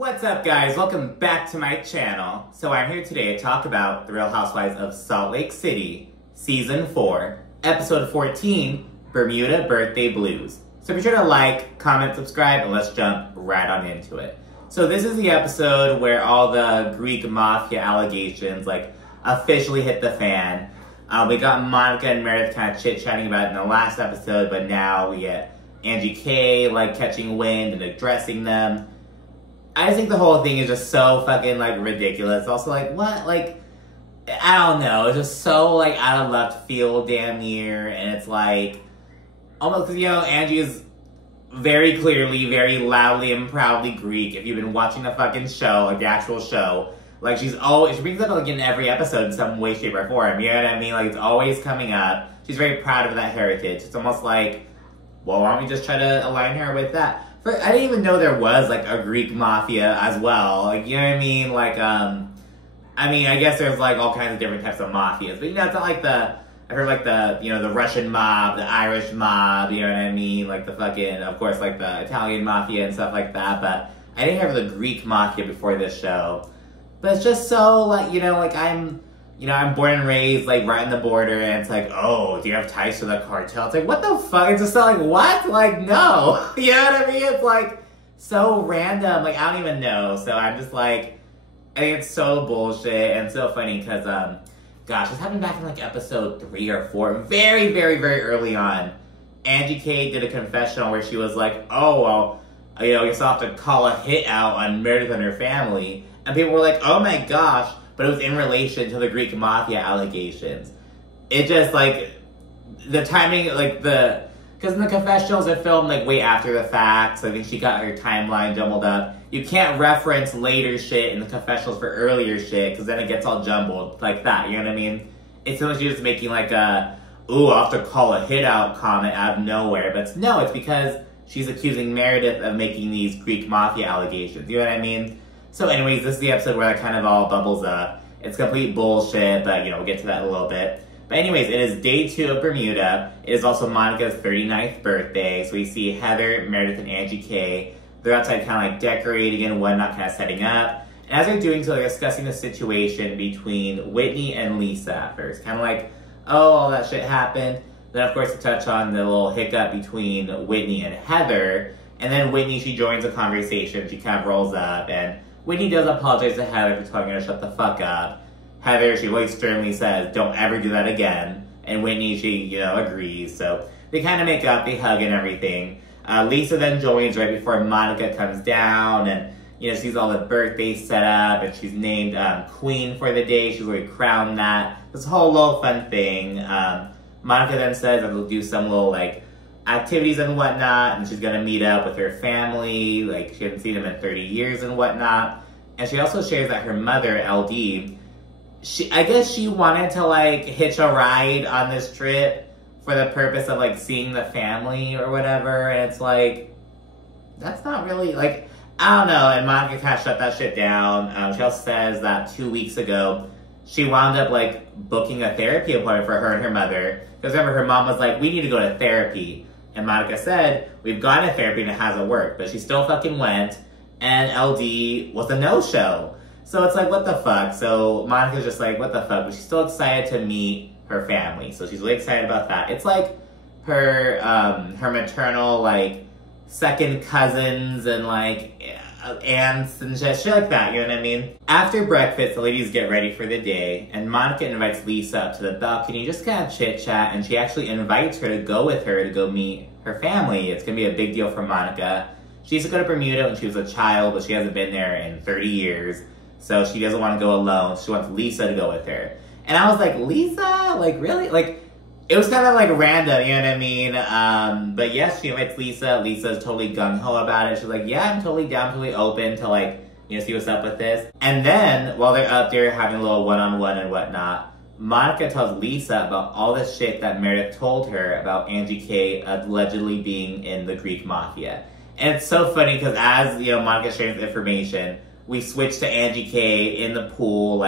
What's up, guys? Welcome back to my channel. So I'm here today to talk about The Real Housewives of Salt Lake City, Season 4, Episode 14, Bermuda Birthday Blues. So be sure to like, comment, subscribe, and let's jump right on into it. So this is the episode where all the Greek mafia allegations, officially hit the fan. We got Monica and Meredith kind of chit-chatting about it in the last episode, but now we get Angie K, catching wind and addressing them. I just think the whole thing is just so fucking, ridiculous. Also, what? I don't know. It's just so, out of left field damn near. And it's, almost, because, Angie is very clearly, very loudly and proudly Greek. If you've been watching the fucking show, the actual show, she brings up, in every episode in some way, shape, or form. You know what I mean? It's always coming up. She's very proud of that heritage. It's almost well, why don't we just try to align her with that? I didn't even know there was, a Greek mafia as well. You know what I mean? I guess there's, all kinds of different types of mafias. But, it's not I heard, the Russian mob, the Irish mob, you know what I mean? The fucking, of course, the Italian mafia and stuff like that. But I didn't hear of the Greek mafia before this show. But it's just so, I'm born and raised, right in the border, and it's oh, do you have ties to the cartel? It's what the fuck? It's just so, what? No. You know what I mean? It's, so random. I don't even know. So I'm just, I think it's so bullshit and so funny because, gosh, this happened back in, episode 3 or 4. Very, very, very early on. Angie K did a confessional where she was oh, well, I guess I'll have to call a hit out on Meredith and her family. And people were oh my gosh. But it was in relation to the Greek mafia allegations. It just, the timing, because in the confessionals are filmed, way after the fact, so I think she got her timeline jumbled up. You can't reference later shit in the confessionals for earlier shit, because then it gets all jumbled, like that, you know what I mean? It's almost just making, ooh, I'll have to call a hit-out comment out of nowhere. But no, it's because she's accusing Meredith of making these Greek mafia allegations, you know what I mean? So anyways, this is the episode where that kind of all bubbles up. It's complete bullshit, but, we'll get to that in a little bit. But anyways, it is day 2 of Bermuda. It is also Monica's 39th birthday. So we see Heather, Meredith, and Angie K. They're outside kind of decorating and whatnot, kind of setting up. And as they're doing so, they're discussing the situation between Whitney and Lisa at first. Kind of oh, all that shit happened. Then, of course, to touch on the little hiccup between Whitney and Heather. And then Whitney, she joins the conversation. She kind of rolls up, and Whitney does apologize to Heather for telling her to shut the fuck up. Heather, she really sternly says, don't ever do that again. And Whitney, she, agrees. So they kind of make up, they hug and everything. Lisa then joins right before Monica comes down and, sees all the birthdays set up. And she's named Queen for the day. She's really crowned that. This whole little fun thing. Monica then says that they'll do some little, activities and whatnot, and she's gonna meet up with her family, she hasn't seen them in 30 years and whatnot. And she also shares that her mother, LD, I guess she wanted to hitch a ride on this trip for the purpose of seeing the family or whatever, and it's that's not really, I don't know. And Monica kind of shut that shit down. She also says that 2 weeks ago, she wound up booking a therapy appointment for her and her mother, because remember, her mom was we need to go to therapy. And Monica said, we've gone to therapy and it hasn't worked. But she still fucking went. And LD was a no-show. So it's what the fuck? So Monica's just what the fuck? But she's still excited to meet her family. So she's really excited about that. It's her maternal, second cousins and, aunts and shit like that, you know what I mean? After breakfast, the ladies get ready for the day, and Monica invites Lisa up to the balcony, just kind of chit-chat, and she actually invites her to go with her to go meet her family. It's gonna be a big deal for Monica. She used to go to Bermuda when she was a child, but she hasn't been there in 30 years, so she doesn't want to go alone. She wants Lisa to go with her. And I was Lisa? Really? It was kind of random, you know what I mean? But yes, she invites Lisa. Lisa's totally gung-ho about it. She's yeah, I'm totally down, totally open to see what's up with this. And then, while they're up there having a little one-on-one and whatnot, Monica tells Lisa about all the shit that Meredith told her about Angie K allegedly being in the Greek mafia. And it's so funny because as, Monica shares information, we switch to Angie K in the pool,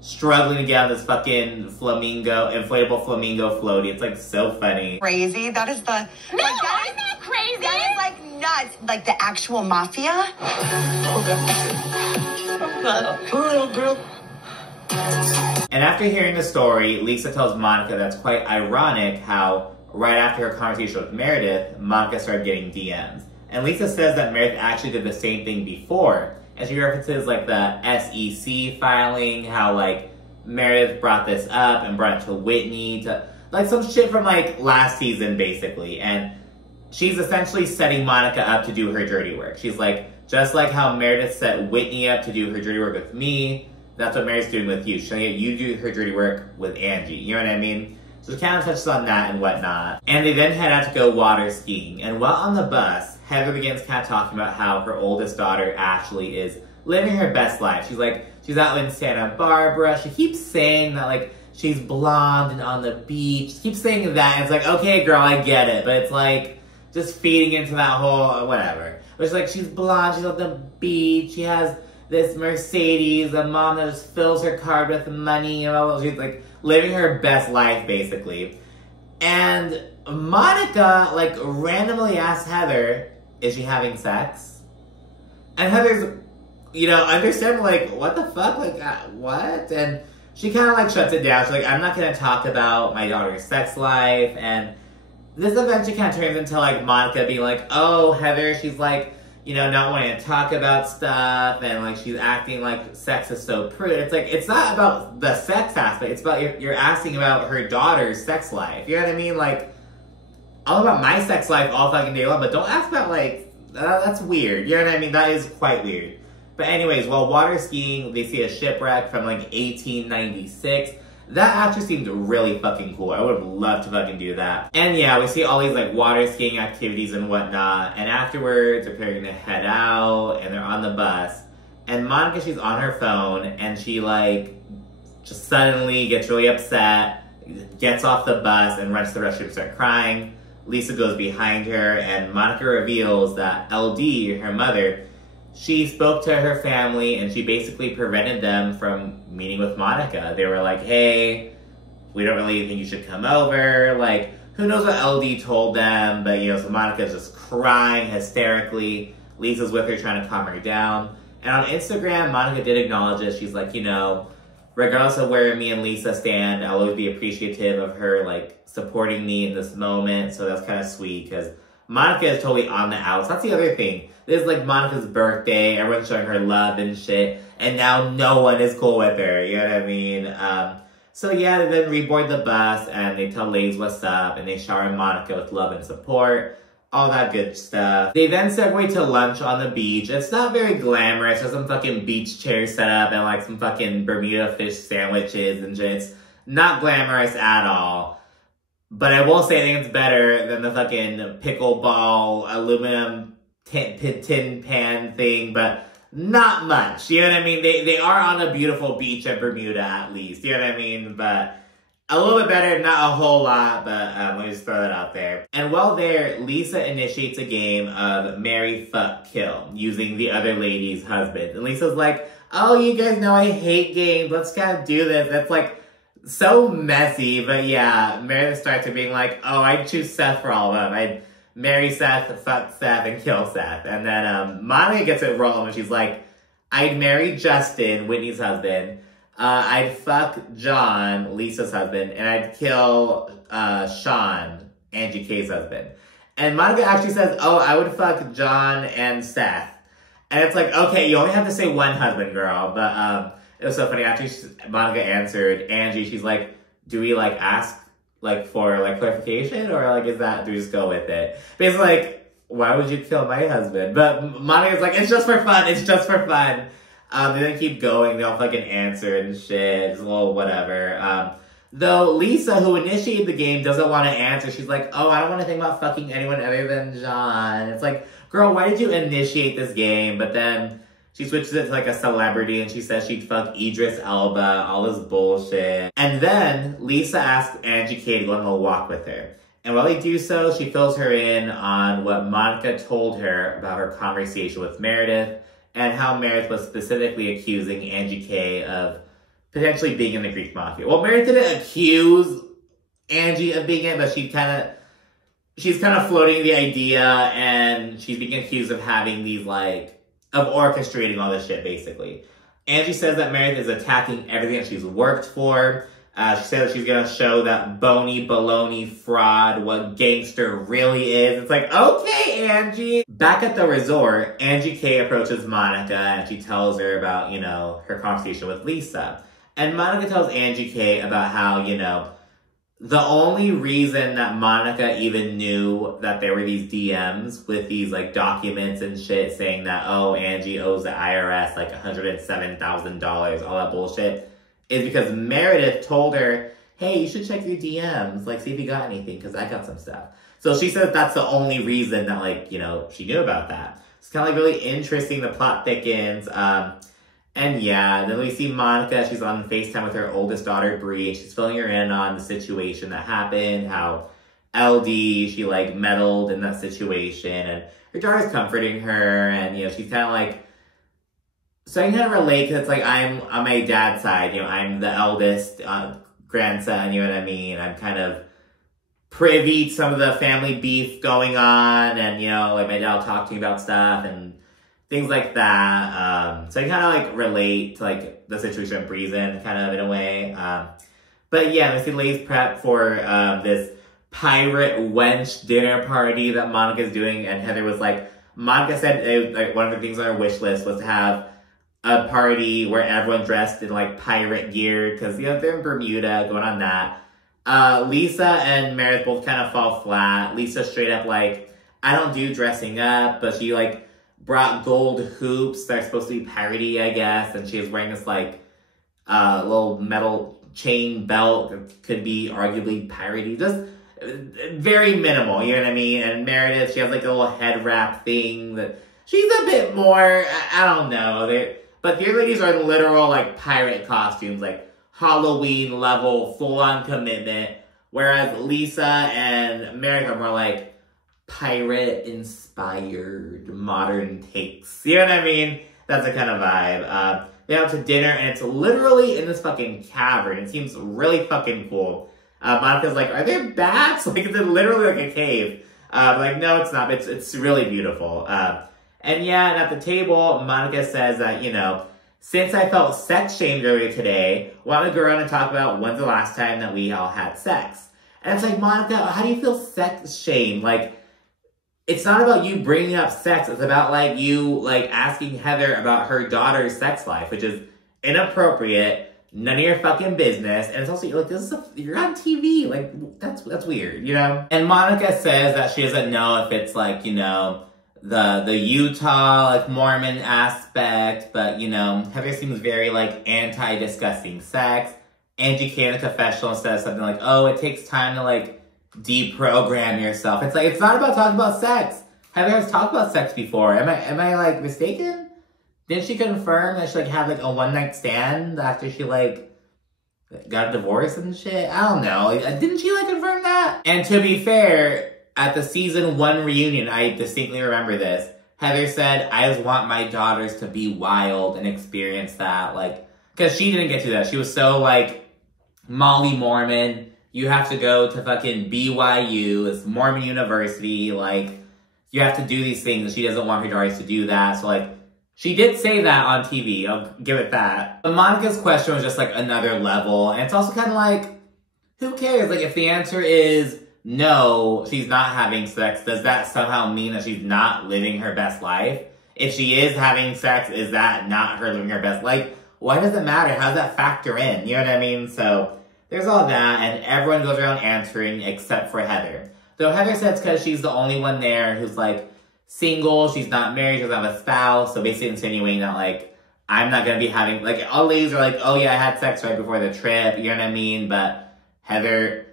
struggling to get on this fucking inflatable flamingo floaty. It's so funny. Crazy. That is the... No, I'm not crazy. That is nuts. Like the actual mafia? And after hearing the story, Lisa tells Monica that's quite ironic how right after her conversation with Meredith, Monica started getting DMs. And Lisa says that Meredith actually did the same thing before. And she references like the SEC filing, how like Meredith brought this up and brought it to Whitney, to like some shit from like last season basically. And she's essentially setting Monica up to do her dirty work. She's like, just like how Meredith set Whitney up to do her dirty work with me, that's what Meredith's doing with you. She's gonna get you to do her dirty work with Angie. You know what I mean? So she kind of touches on that and whatnot. And they then head out to go water skiing. And while on the bus, Heather begins kind of talking about how her oldest daughter, Ashley, is living her best life. She's like, she's out in Santa Barbara. She keeps saying that like, she's blonde and on the beach. She keeps saying that. And it's like, okay, girl, I get it. But it's like, just feeding into that whole, whatever. But it's like, she's blonde, she's on the beach, she has this Mercedes, a mom that just fills her card with money, and all. She's like living her best life, basically. And Monica, like, randomly asks Heather, is she having sex? And Heather's, you know, understanding, like, what the fuck? Like, what? And she kind of, like, shuts it down. She's like, I'm not going to talk about my daughter's sex life. And this eventually kind of turns into, like, Monica being like, oh, Heather, she's, like, you know, not wanting to talk about stuff, and, like, she's acting like sex is so prude. It's like, it's not about the sex aspect. It's about, you're asking about her daughter's sex life. You know what I mean? Like, all about my sex life all fucking day long, but don't ask about, like, that's weird. You know what I mean? That is quite weird. But anyways, while water skiing, they see a shipwreck from, like, 1896. That actually seemed really fucking cool. I would have loved to fucking do that. And yeah, we see all these like water skiing activities and whatnot. And afterwards, they're preparing to head out and they're on the bus. And Monica, she's on her phone and she like just suddenly gets really upset, gets off the bus and runs to the restroom to start crying. Lisa goes behind her and Monica reveals that LD, her mother, she spoke to her family and she basically prevented them from meeting with Monica. They were like, hey, we don't really think you should come over. Like, who knows what LD told them, but you know, so Monica's just crying hysterically. Lisa's with her trying to calm her down. And on Instagram, Monica did acknowledge it. She's like, you know, regardless of where me and Lisa stand, I'll always be appreciative of her, like, supporting me in this moment. So that's kind of sweet because Monica is totally on the outs. That's the other thing. This is like Monica's birthday, everyone's showing her love and shit, and now no one is cool with her, you know what I mean? So yeah, they then reboard the bus, and they tell ladies what's up, and they shower Monica with love and support, all that good stuff. They then segue to lunch on the beach. It's not very glamorous, there's some fucking beach chairs set up, and like some fucking Bermuda fish sandwiches and shit. It's not glamorous at all. But I will say I think it's better than the fucking pickleball aluminum tin pan thing, but not much. You know what I mean? They are on a beautiful beach at Bermuda at least. You know what I mean? But a little bit better, not a whole lot, but let me just throw that out there. And while there, Lisa initiates a game of marry, fuck, kill, using the other lady's husband. And Lisa's like, oh, you guys know I hate games. Let's kind of do this. That's like so messy, but yeah, Meredith starts to being like, oh, I'd choose Seth for all of them. I'd marry Seth, fuck Seth, and kill Seth. And then Monica gets it wrong and she's like, I'd marry Justin, Whitney's husband. I'd fuck John, Lisa's husband, and I'd kill Sean, Angie K's husband. And Monica actually says, oh, I would fuck John and Seth. And it's like, okay, you only have to say one husband, girl. But it was so funny. After Monica answered Angie, she's like, do we like ask like for like clarification, or like is that, do we just go with it? Basically like, why would you kill my husband? But Monica's like, it's just for fun, it's just for fun. They then keep going, they all fucking answer and shit, it's a little whatever. Though Lisa, who initiated the game, doesn't want to answer. She's like, oh, I don't want to think about fucking anyone other than John. It's like, girl, why did you initiate this game? But then she switches it to like a celebrity and she says she'd fuck Idris Elba, all this bullshit. And then Lisa asks Angie K to go on a walk with her. And while they do so, she fills her in on what Monica told her about her conversation with Meredith and how Meredith was specifically accusing Angie K of potentially being in the Greek Mafia. Well, Meredith didn't accuse Angie of being in it, but she kind of, she's kind of floating the idea, and she's being accused of having these, like, of orchestrating all this shit, basically. Angie says that Meredith is attacking everything that she's worked for. She said that she's gonna show that bony baloney fraud what gangster really is. It's like, okay, Angie. Back at the resort, Angie K approaches Monica and she tells her about, you know, her conversation with Lisa. And Monica tells Angie K about how, you know, the only reason that Monica even knew that there were these DMs with these, like, documents and shit saying that, oh, Angie owes the IRS, like, $107,000, all that bullshit, is because Meredith told her, hey, you should check your DMs, like, see if you got anything, because I got some stuff. So she says that's the only reason that, like, you know, she knew about that. It's kind of, like, really interesting. The plot thickens. And yeah, then we see Monica. She's on FaceTime with her oldest daughter, Bree, and she's filling her in on the situation that happened, how LD, she, like, meddled in that situation, and her daughter's comforting her, and, you know, she's kind of, like, so I can kind of relate, because it's like, I'm on my dad's side, you know, I'm the eldest grandson, you know what I mean? I'm kind of privy to some of the family beef going on, and, you know, like, my dad will talk to me about stuff, and things like that. So I kind of, like, relate to, like, the situation Bree's in, kind of, in a way. But yeah, we see ladies prep for this pirate wench dinner party that Monica's doing, and Heather was like, Monica said, like, one of the things on her wish list was to have a party where everyone dressed in, like, pirate gear, because, you know, they're in Bermuda, going on that. Lisa and Meredith both kind of fall flat. Lisa straight up, like, I don't do dressing up, but she, like, brought gold hoops that are supposed to be piratey, I guess, and she was wearing this, like, little metal chain belt that could be arguably piratey. Just very minimal, you know what I mean? And Meredith, she has, like, a little head wrap thing that she's a bit more, I don't know. But these ladies are literal, like, pirate costumes, like, Halloween level, full-on commitment. Whereas Lisa and Meredith are more, like, pirate-inspired modern takes. You know what I mean? That's the kind of vibe. They out to dinner, and it's literally in this fucking cavern. It seems really fucking cool. Monica's like, are there bats? Like, it's literally like a cave. Like, no, it's not. It's really beautiful. And yeah, and at the table, Monica says that, you know, since I felt sex shamed earlier today, why don't we go around and talk about when's the last time that we all had sex? And it's like, Monica, how do you feel sex shamed? Like, it's not about you bringing up sex. It's about, like, you, like, asking Heather about her daughter's sex life, which is inappropriate, none of your fucking business. And it's also, you're like, you're on TV. Like, that's weird, you know? And Monica says that she doesn't know if it's, like, you know, the Utah, like, Mormon aspect, but, you know, Heather seems very, like, anti-discussing sex. Angie K in the confessional says something like, oh, it takes time to, like, deprogram yourself. It's like, it's not about talking about sex. Heather has talked about sex before. Am I like, mistaken? Didn't she confirm that she, like, had, like, a one-night stand after she, like, got a divorce and shit? I don't know. Like, didn't she, like, confirm that? And to be fair, at the season 1 reunion, I distinctly remember this, Heather said, I just want my daughters to be wild and experience that, like, because she didn't get to that. She was so, like, Molly Mormon. You have to go to fucking BYU, it's Mormon University, like, you have to do these things, and she doesn't want her daughters to do that, so, like, she did say that on TV, I'll give it that. But Monica's question was just, like, another level, and it's also kind of like, who cares? Like, if the answer is no, she's not having sex, does that somehow mean that she's not living her best life? If she is having sex, is that not her living her best life? Like, why does it matter? How does that factor in? You know what I mean? So there's all that, and everyone goes around answering except for Heather. Though Heather says because she's the only one there who's, like, single, she's not married, she doesn't have a spouse, so basically insinuating that, like, I'm not gonna be having, like, all ladies are like, oh yeah, I had sex right before the trip, you know what I mean? But Heather,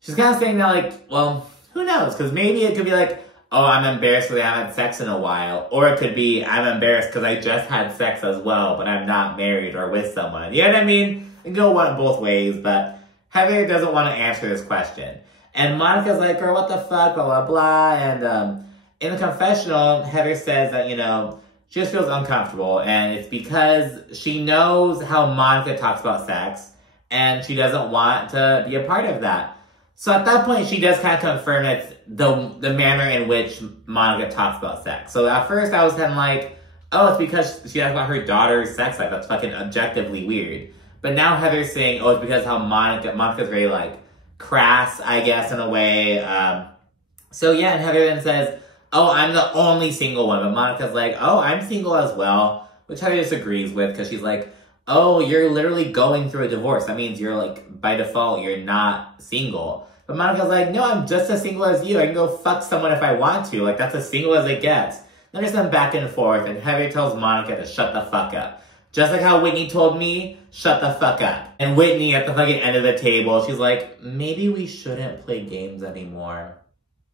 she's kind of saying that, like, well, who knows? Because maybe it could be like, oh, I'm embarrassed because I haven't had sex in a while. Or it could be, I'm embarrassed because I just had sex as well, but I'm not married or with someone. You know what I mean? It can go one both ways, but Heather doesn't want to answer this question. And Monica's like, girl, what the fuck, blah, blah, blah. And in the confessional, Heather says that, you know, she just feels uncomfortable. And it's because she knows how Monica talks about sex, and she doesn't want to be a part of that. So at that point, she does kind of confirm that it's the manner in which Monica talks about sex. So at first I was kind of like, oh, it's because she talks about her daughter's sex life. That's fucking objectively weird. But now Heather's saying, oh, it's because how Monica's very, like, crass, I guess, in a way. So yeah, and Heather then says, oh, I'm the only single one. But Monica's like, oh, I'm single as well. Which Heather disagrees with, because she's like, oh, you're literally going through a divorce. That means you're, like, by default, you're not single. But Monica's like, no, I'm just as single as you. I can go fuck someone if I want to. Like, that's as single as it gets. Then there's some back and forth, and Heather tells Monica to shut the fuck up. Just like how Whitney told me, shut the fuck up. And Whitney, at the fucking end of the table, she's like, maybe we shouldn't play games anymore.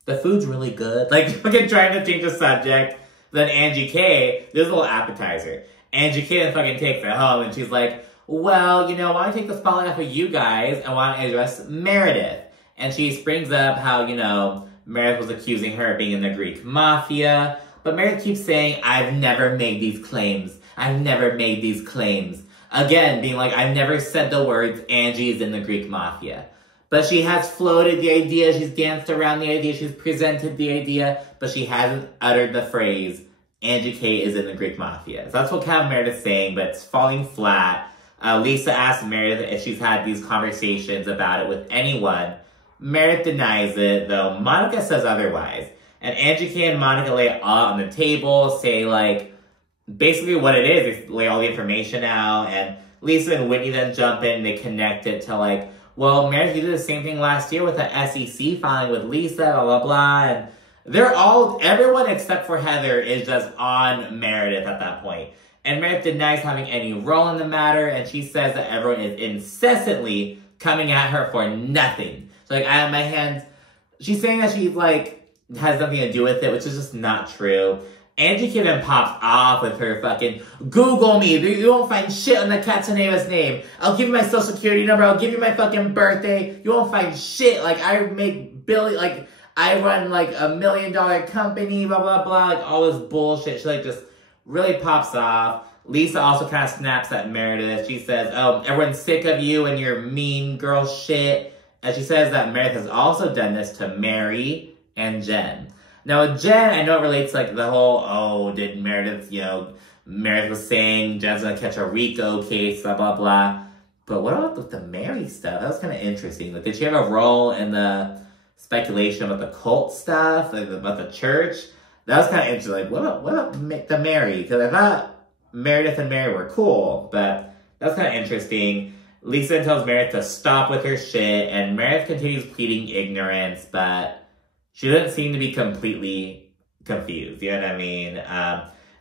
The food's really good. Like, fucking trying to change the subject. Then Angie K, there's a little appetizer. Angie K then fucking takes it home, and she's like, well, you know, why don't I take the spotlight off of you guys, and why don't I address Meredith? And she brings up how, you know, Meredith was accusing her of being in the Greek mafia. But Meredith keeps saying, I've never made these claims. I've never made these claims. Again, being like, I've never said the words, Angie is in the Greek mafia. But she has floated the idea, she's danced around the idea, she's presented the idea, but she hasn't uttered the phrase, Angie K is in the Greek mafia. So that's what kind of Meredith's saying, but it's falling flat. Lisa asked Meredith if she's had these conversations about it with anyone. Meredith denies it, though Monica says otherwise. And Angie K and Monica lay it all on the table, say, like, basically what it is. They lay all the information out, and Lisa and Whitney then jump in, and they connect it to, like, well, Meredith, you did the same thing last year with the SEC filing with Lisa, blah, blah, blah, and everyone except for Heather is just on Meredith at that point. And Meredith denies having any role in the matter, and she says that everyone is incessantly coming at her for nothing. So, like, I have my hands, she's saying that she, like, has nothing to do with it, which is just not true. Angie K then pops off with her fucking, Google me, you won't find shit on the Katsanevas name. I'll give you my social security number, I'll give you my fucking birthday, you won't find shit. Like, I make like, I run, like, $1 million company, blah, blah, blah, like, all this bullshit. She, like, just really pops off. Lisa also kind of snaps at Meredith. She says, oh, everyone's sick of you and your mean girl shit. And she says that Meredith has also done this to Mary and Jen. Now, with Jen, I know it relates, like, the whole, oh, did Meredith, you know, Meredith was saying Jen's gonna catch a RICO case, blah, blah, blah. But what about with the Mary stuff? That was kind of interesting. Like, did she have a role in the speculation about the cult stuff, like, about the church? That was kind of interesting. Like, what about the Mary? Because I thought Meredith and Mary were cool, but that was kind of interesting. Lisa tells Meredith to stop with her shit, and Meredith continues pleading ignorance, but she doesn't seem to be completely confused, you know what I mean?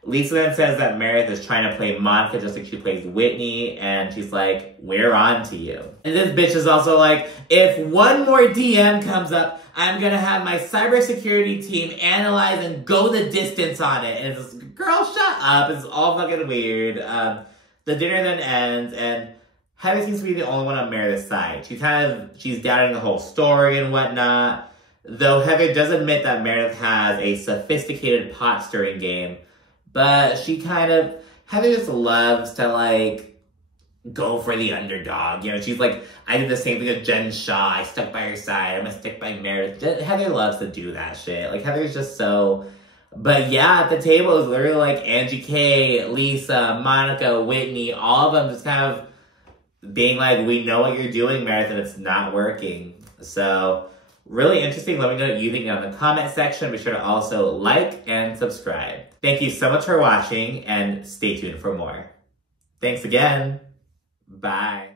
Lisa then says that Meredith is trying to play Monica just like she plays Whitney, and she's like, we're on to you. And this bitch is also like, if one more DM comes up, I'm gonna have my cybersecurity team analyze and go the distance on it. And it's just, girl, shut up. It's all fucking weird. The dinner then ends, and Heather seems to be the only one on Meredith's side. She's doubting the whole story and whatnot. Though Heather does admit that Meredith has a sophisticated pot stirring game, but Heather just loves to, like, go for the underdog. You know, she's like, I did the same thing with Jen Shaw. I stuck by her side. I'm gonna stick by Meredith. Heather loves to do that shit. Like, Heather's just so... But yeah, at the table, it was literally like Angie K, Lisa, Monica, Whitney, all of them just kind of being like, we know what you're doing, Meredith, and it's not working. So... really interesting. Let me know what you think down in the comment section. Be sure to also like and subscribe. Thank you so much for watching, and stay tuned for more. Thanks again. Bye.